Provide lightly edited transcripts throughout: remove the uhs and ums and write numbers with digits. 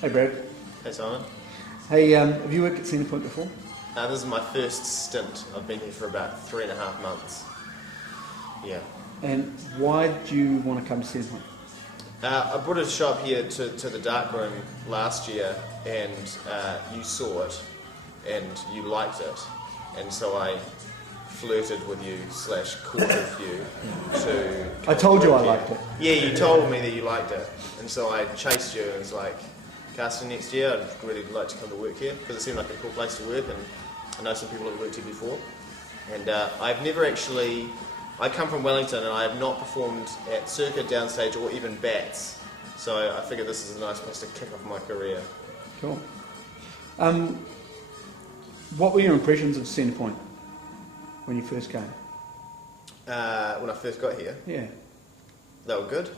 Hey Brad. Hey Simon. Hey, have you worked at Centrepoint before? This is my first stint. I've been here for about 3.5 months. Yeah. And why did you want to come to Centrepoint? I brought a shop here to the dark room last year, and you saw it, and you liked it, and so I flirted with you / courted you to... I told you I liked it. Yeah, you told me that you liked it, and so I chased you and was like, casting next year, I'd really like to come to work here, because it seemed like a cool place to work, and I know some people have worked here before. And I've never actually... I come from Wellington, and I have not performed at Circa, Downstage, or even Bats, so I figured this is a nice place to kick off my career. Cool. What were your impressions of Centrepoint when you first came? When I first got here, Yeah. they were good.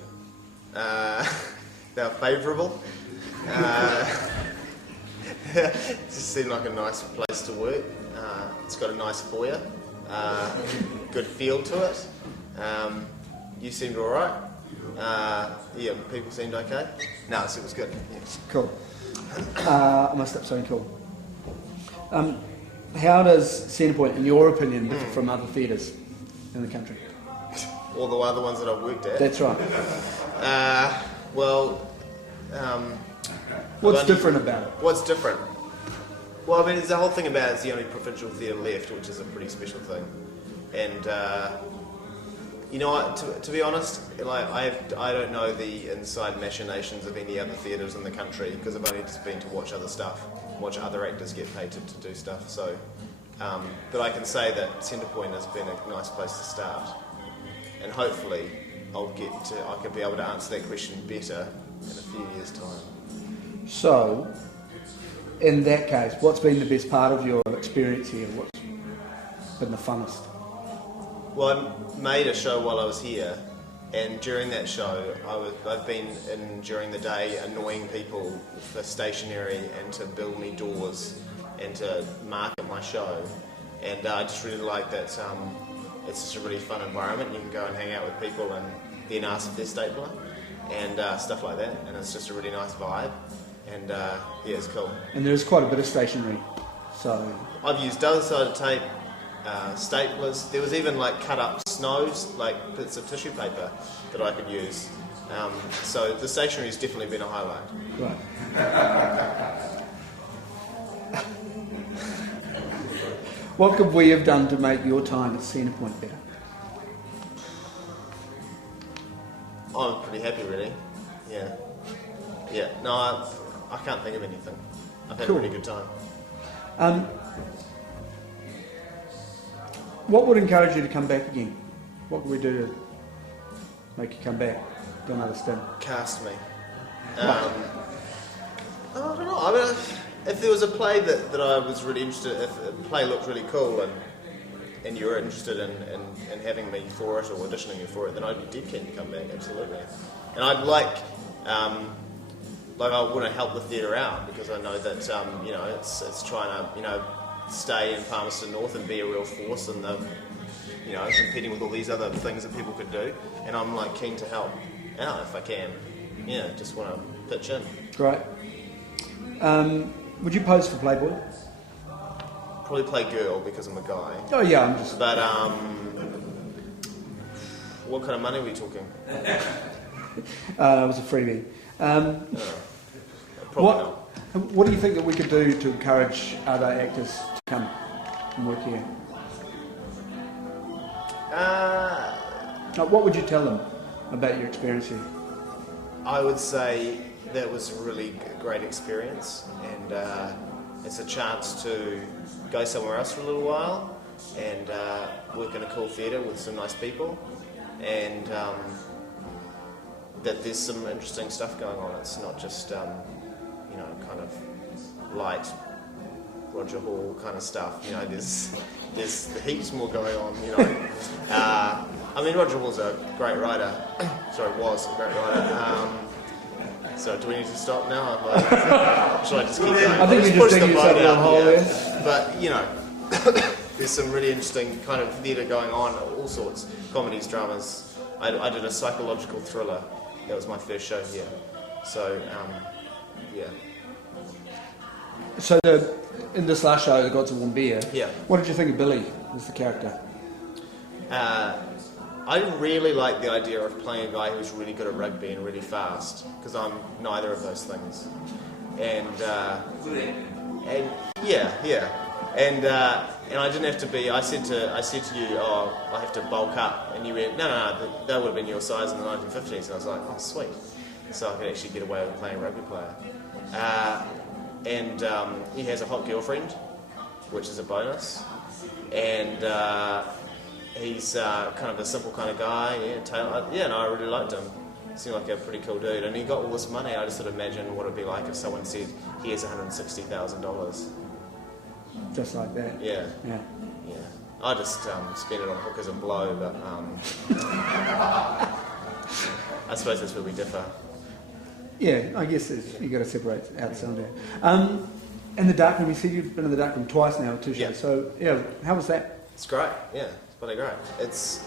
They were favourable. It just seemed like a nice place to work. It's got a nice foyer, good feel to it. You seemed alright. Yeah, people seemed okay. No, it was good. Yeah. Cool. I must have something cool. How does Centrepoint, in your opinion, differ from other theatres in the country? All the other ones that I've worked at. That's right. What's different about it? What's different? Well, I mean, it's the whole thing about it's the only provincial theatre left, which is a pretty special thing. And you know what? To be honest, like I don't know the inside machinations of any other theatres in the country because I've only just been to watch other stuff, watch other actors get paid to do stuff. So, but I can say that Centrepoint has been a nice place to start, and hopefully I could be able to answer that question better in a few years' time. So, in that case, what's been the best part of your experience here? What's been the funnest? Well, I made a show while I was here, and during that show, I've been in during the day annoying people for stationery and to build me doors and to market my show, and I just really like that. It's just a really fun environment. You can go and hang out with people and then ask if they're stapler and stuff like that, and it's just a really nice vibe. And yeah, it's cool. And there's quite a bit of stationery, so... I've used double-sided tape, staplers. There was even like cut-up snows, like bits of tissue paper that I could use. So the stationery has definitely been a highlight. Right. What could we have done to make your time at Centrepoint better? I'm pretty happy, really. Yeah. Yeah. No, I can't think of anything. I've had a really good time. What would encourage you to come back again? What could we do to make you come back? Don't understand. Cast me. I don't know. I mean, if there was a play that I was really interested in, if a play looked really cool and you were interested in having me for it or auditioning me for it, then I'd be dead keen to come back, absolutely. And I'd like I want to help the theatre out because I know that it's trying to stay in Palmerston North and be a real force in the competing with all these other things that people could do, and I'm like keen to help out if I can. Yeah, just want to pitch in. Great. Would you pose for Playboy? Probably play girl because I'm a guy. Oh yeah, I'm just. But what kind of money are we talking? It was a freebie. Probably not. What do you think that we could do to encourage other actors to come and work here? What would you tell them about your experience here? I would say that was a really great experience, and it's a chance to go somewhere else for a little while and work in a cool theatre with some nice people, and that there's some interesting stuff going on. It's not just kind of light Roger Hall kind of stuff. There's the heaps more going on. I mean, Roger Hall's a great writer. Sorry, was a great writer. So do we need to stop now? Should I just keep going? I think you just dig yourself in a hole there. But there's some really interesting kind of theatre going on, all sorts, comedies, dramas. I did a psychological thriller. That was my first show here. So yeah. So in this last show, The Gods of Warmbia, Yeah. what did you think of Billy as the character? I didn't really like the idea of playing a guy who's really good at rugby and really fast, because I'm neither of those things. And I didn't have to be. I said to you, oh, I have to bulk up, and you went, no, that would have been your size in the 1950s. And I was like, oh, sweet. So I could actually get away with playing a rugby player. He has a hot girlfriend, which is a bonus. And he's kind of a simple kind of guy. I really liked him. Seemed like a pretty cool dude. And he got all this money. I just sort of imagined what it'd be like if someone said he has $160,000. Just like that. Yeah. I just spent it on hookers and blow, but I suppose that's where we differ. Yeah, I guess you've got to separate out some down. And the darkroom, you said you've been in the darkroom twice now, 2 shows. Yeah. So, how was that? It's great, yeah, it's bloody great. It's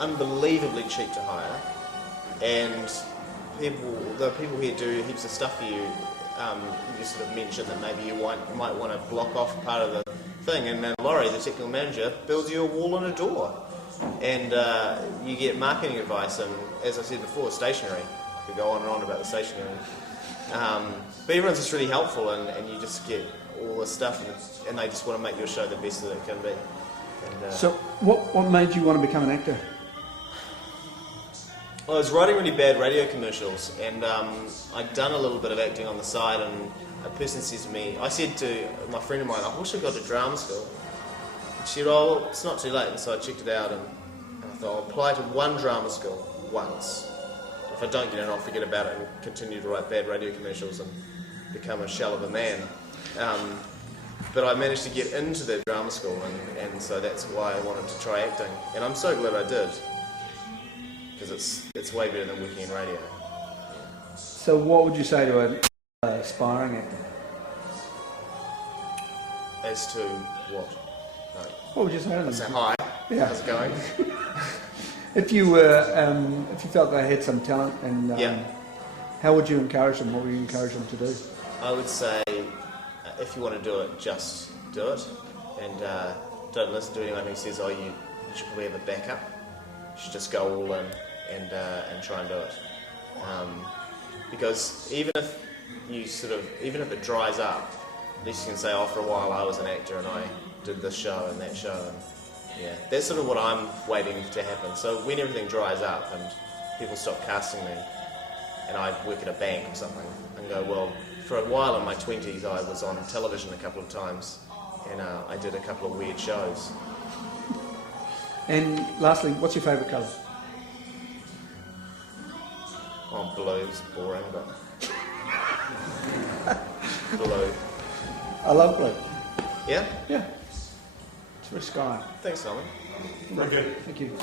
unbelievably cheap to hire, and the people here do heaps of stuff for you. You sort of mentioned that maybe you might want to block off part of the thing, and then Laurie, the technical manager, builds you a wall and a door, and you get marketing advice, and as I said before, stationery. I could go on and on about the stationery. But everyone's just really helpful, and you just get all this stuff, and they just want to make your show the best that it can be. And, so, what made you want to become an actor? Well, I was writing really bad radio commercials, and I'd done a little bit of acting on the side, and a person says to me, I said to my friend of mine, I wish I got to drama school. And she said, oh, it's not too late, and so I checked it out, and I thought, I'll apply to one drama school once. If I don't get in, I'll forget about it and continue to write bad radio commercials and become a shell of a man. But I managed to get into the drama school, and so that's why I wanted to try acting. And I'm so glad I did, because it's way better than working in radio. So what would you say to an aspiring actor? As to what? No. What would you say to them? I'd say hi. Yeah. How's it going? If you felt they had some talent, and how would you encourage them? What would you encourage them to do? I would say, if you want to do it, just do it, and don't listen to anyone who says, "Oh, you should probably have a backup." You should just go all in and try and do it, because even if it dries up, at least you can say, "Oh, for a while I was an actor and I did this show and that show." And, yeah, that's sort of what I'm waiting to happen. So when everything dries up and people stop casting me, and I work at a bank or something, and go, well, for a while in my 20s I was on television a couple of times, and I did a couple of weird shows. And lastly, what's your favourite colour? Oh, blue's boring, but blue. I love blue. Yeah? Yeah. It's very sky. Thanks, Simon. Very good. Thank you.